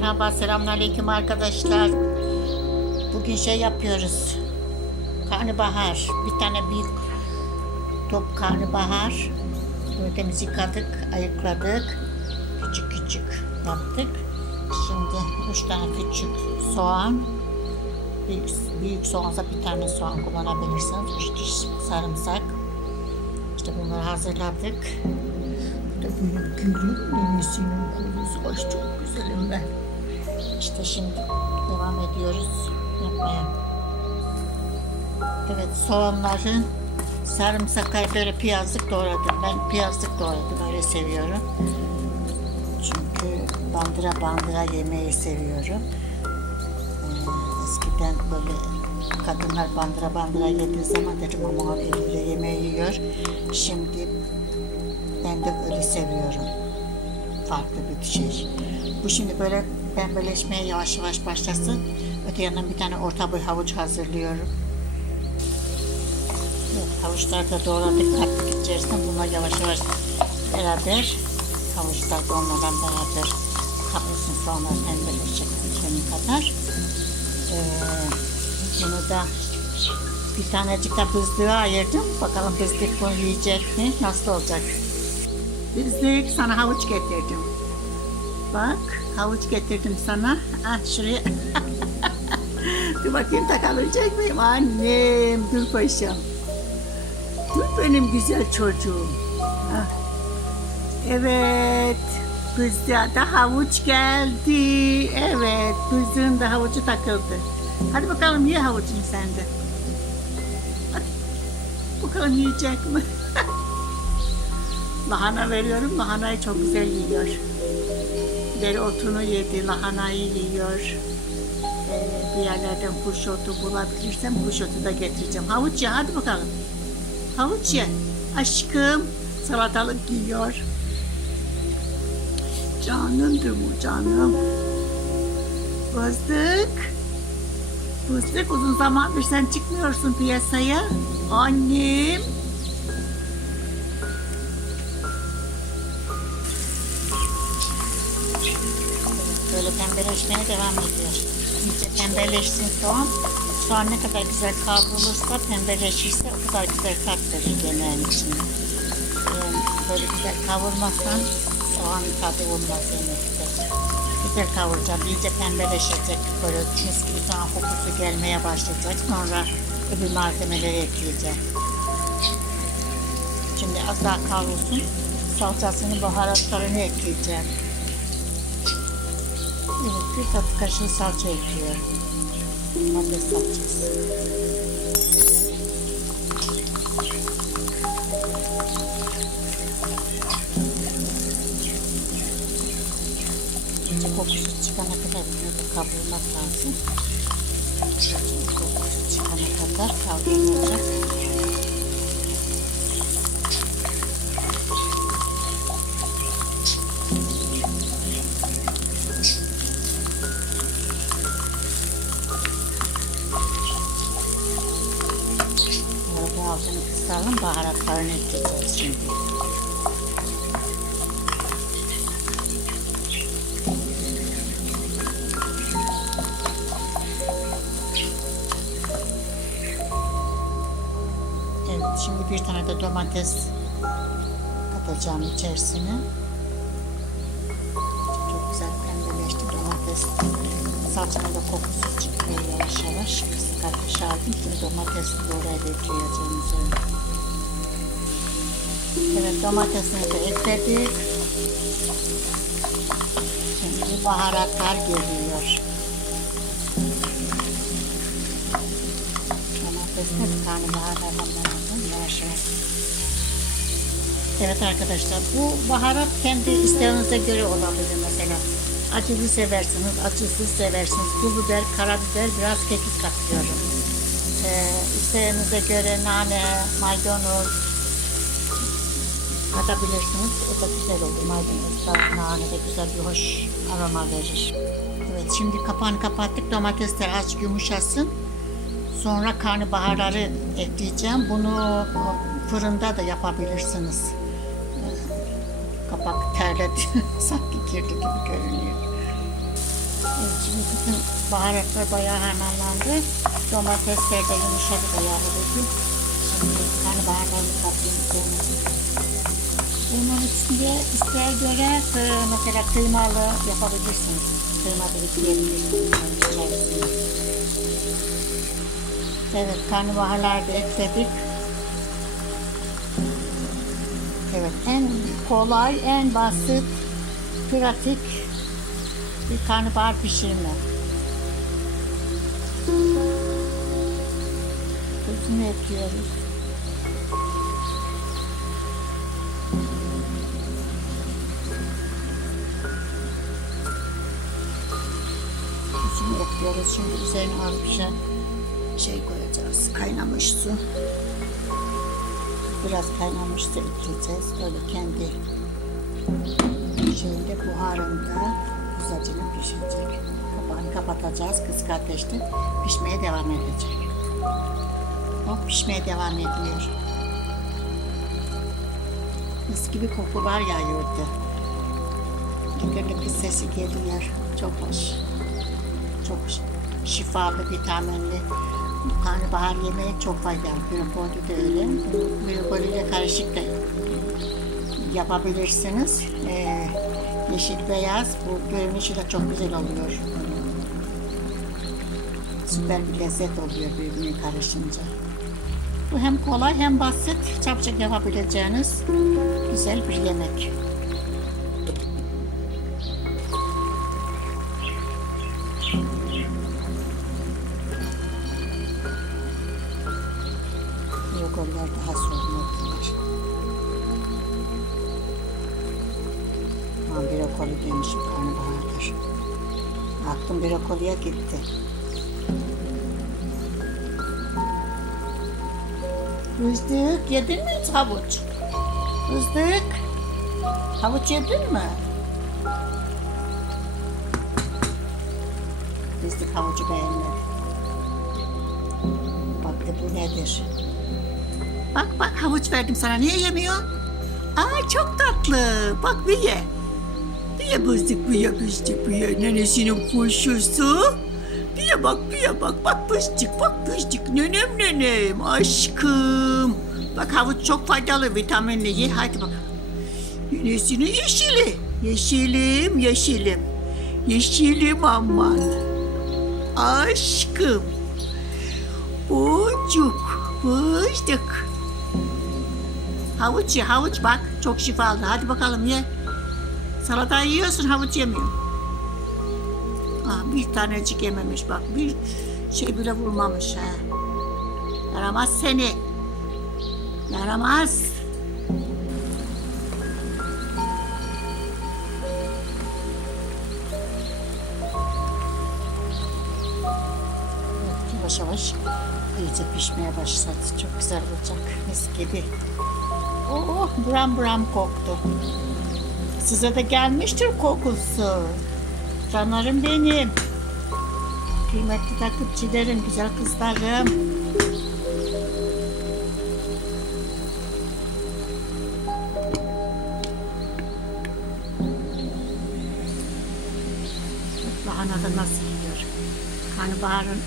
Merhaba, selamünaleyküm arkadaşlar. Bugün şey yapıyoruz. Karnabahar. Bir tane büyük top karnabahar. Böyle temiz yıkadık, ayıkladık. Küçük küçük yaptık. Şimdi üç tane küçük soğan. Büyük, büyük soğansa bir tane soğan kullanabilirsiniz. Üç diş sarımsak. İşte bunları hazırladık. Bu da benim gülüm, nenesinin kuzusu. Ay çok güzelim ben. İşte şimdi devam ediyoruz yapmaya. Evet soğanları sarımsakları böyle piyazlık doğradım. Ben piyazlık doğradım öyle seviyorum. Çünkü bandıra bandıra yemeği seviyorum. Ee, eskiden böyle kadınlar bandıra bandıra yediği zaman dedim ama eliyle yemeği yiyor. Şimdi ben de öyle seviyorum. Farklı bir şey. Bu şimdi böyle pembeleşmeye yavaş yavaş başlasın. Öte yandan bir tane orta boy havuç hazırlıyorum. Evet, havuçları da doğradık kattık içerisine. Bunlar yavaş yavaş beraber havuçlar da onlardan beraber kavrulsun sonra pembeleşecek senin kadar. Ee, bunu da bir tanecik de bızdığa ayırdım. Bakalım bızdık bunu yiyecek mi? Nasıl olacak? Bızdık sana havuç getirdim. Bak havuç getirdim sana. Ah şuraya. dur bakayım takalabilecek miyim? Annem dur paşam. Dur benim güzel çocuğum. Ah. Evet. Bızdığa da havuç geldi. Evet. Bızdığın da havucu takıldı. Hadi bakalım ye havucunu sen de. Bakalım yiyecek mi? Lahana veriyorum. Lahanayı çok güzel yiyor. Dereotunu yedi, lahanayı yiyor. Ee, bir yerlerden kuş otu bulabilirsem kuş otu da getireceğim. Havuç ye hadi bakalım. Havuç ye. Aşkım salatalık yiyor. Canımdır bu canım. Bızdık. Bızdık uzun zamandır sen çıkmıyorsun piyasaya. Annem. Pembeleşmeye devam ediyor. İyice pembeleşsin soğan. Soğan ne kadar güzel kavrulursa, pembeleşirse o kadar güzel tat verir yemeğin içine. Yani böyle güzel kavurmazsan soğan tadı olmaz yemekte. Güzel kavuracağım, iyice pembeleşecek. Böyle mis gibi soğan kokusu gelmeye başlayacak. Sonra öbür malzemeleri ekleyeceğim. Şimdi az daha kavrulsun. Salçasını, baharatlarını ekleyeceğim. Evet, bir tatlı kaşığı salça ekliyorum. Domates salçası. İyice kokusu çıkana kadar bunu da kavurmak lazım. Kokusu çıkana kadar kavrulacak. Kısalım, baharatlarını ekleyeceğiz şimdi. Evet, şimdi bir tane de domates katacağım içerisine. Çok güzel pembeleşti domates. Salçanın da kokusu çıkıyor yavaş yavaş. Ateş aldım. Şimdi domatesi de oraya da üzerine. Evet domatesini de ekledik. Şimdi baharatlar geliyor. Domatesini bir tane baharatlardan aldım. Yavaş yavaş. Evet arkadaşlar bu baharat kendi isteğinize göre olabilir mesela. Acılı seversiniz, acısız seversiniz. Pul biber, karabiber, biraz kekik katıyorum. Ee, isteğinize göre nane, maydanoz katabilirsiniz. O da güzel olur. Maydanoz da nane de güzel bir hoş aroma verir. Evet şimdi kapağını kapattık. Domatesler az yumuşasın. Sonra karnabaharları ekleyeceğim. Bunu fırında da yapabilirsiniz. Kapak terledi. Sanki kirli gibi görünüyor. Şimdi baharatlar bayağı harmanlandı. Domatesler de yumuşadı bayağı dedi. Şimdi karnabaharlarını katlayayım üzerine. Bunun içinde isteğe göre e, mesela kıymalı yapabilirsiniz. Kıyma bunun içerisine. Evet karnabaharlar da ekledik. Kolay, en basit, pratik bir karnabahar pişirme. Tuzunu ekliyoruz. Tuzunu ekliyoruz. Şimdi üzerine az bir şey, koyacağız. Kaynamış su. Biraz kaynamış su ekleyeceğiz. Böyle kendi şeyinde buharında güzelce pişecek. Kapağını kapatacağız. Kısık ateşte pişmeye devam edecek. O pişmeye devam ediyor. Mis gibi kokular yayıyordu. Gıgırlık bir sesi geliyor. Çok hoş. Çok şifalı, vitaminli. Karnabahar yemeği çok faydalı. Brokoli de öyle. Brokoliyle karışık da yapabilirsiniz. Ee, yeşil beyaz bu görünüşü de çok güzel oluyor. Süper bir lezzet oluyor birbirine karışınca. Bu hem kolay hem basit, çabucak yapabileceğiniz güzel bir yemek. Brokoli demişim karnabahardır. Aklım brokoliye gitti. Rızdık yedin mi havuç? Rızdık. Havuç yedin mi? Rızdık havucu beğenmedi. Bak de bu nedir? Bak bak havuç verdim sana niye yemiyorsun? Aa çok tatlı. Bak bir ye. Bir bızdık bir ye bızdık bir ye. Nenesinin kuşusu. Bir ye bak bir ye bak. Bak bızdık bak bızdık. Nenem nenem aşkım. Bak havuç çok faydalı vitaminli ye hadi bak. Nenesinin yeşili. Yeşilim yeşilim. Yeşilim aman. Aşkım. Boncuk. Bızdık. Havuç ye havuç bak çok şifalı. Hadi bakalım ye. Salata yiyorsun havuç yemiyor. Ah, bir tanecik yememiş bak. Bir şey bile vurmamış ha. Yaramaz seni. Yaramaz. Yavaş yavaş iyice pişmeye başladı. Çok güzel olacak. Mis gibi. Oh buram buram koktu. Size de gelmiştir kokusu. Canlarım benim. Kıymetli takipçilerim, güzel kızlarım. Lahana da nasıl yiyor? Karnabaharın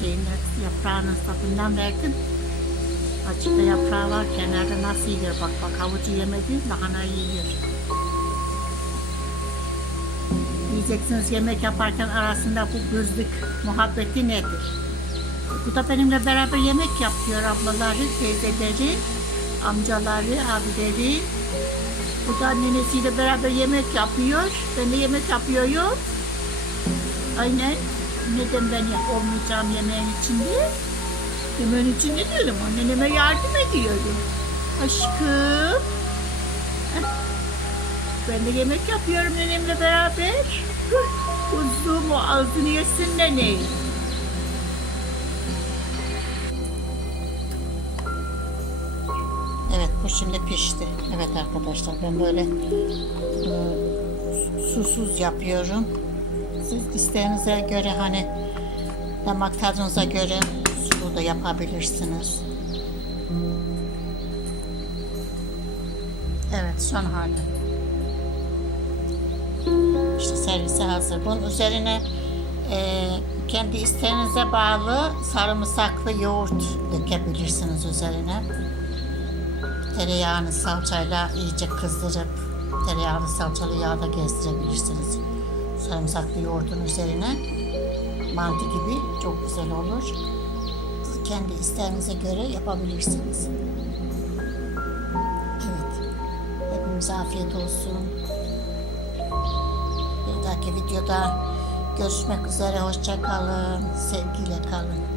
şeyinde, yaprağının sapından verdim. Açıkta yaprağı var, kenarda nasıl yiyor? Bak bak havucu yemedi, lahana yiyor. Diyeceksiniz yemek yaparken arasında bu gözlük muhabbeti nedir? Bu da benimle beraber yemek yapıyor ablaları, teyzeleri, amcaları, abileri. Bu da annesiyle beraber yemek yapıyor. Ben de yemek yapıyorum. Aynen. Neden ben olmayacağım yemeğin içinde? Yemeğin içinde değilim. Anneme yardım ediyorum. Aşkım. Ben de yemek yapıyorum nenemle beraber. Kuzum o ağzını yesin nene. Evet bu şimdi pişti. Evet arkadaşlar ben böyle e, susuz yapıyorum. Siz isteğinize göre hani damak tadınıza göre sulu da yapabilirsiniz. Evet son hali. İşte servise hazır. Bunun üzerine Ee, kendi isteğinize bağlı sarımsaklı yoğurt dökebilirsiniz üzerine. Tereyağını salçayla iyice kızdırıp tereyağını salçalı yağda gezdirebilirsiniz. Sarımsaklı yoğurdun üzerine mantı gibi çok güzel olur. Kendi isteğinize göre yapabilirsiniz. Evet. Hepimize afiyet olsun. Dahaki videoda görüşmek üzere. Hoşça kalın. Sevgiyle kalın.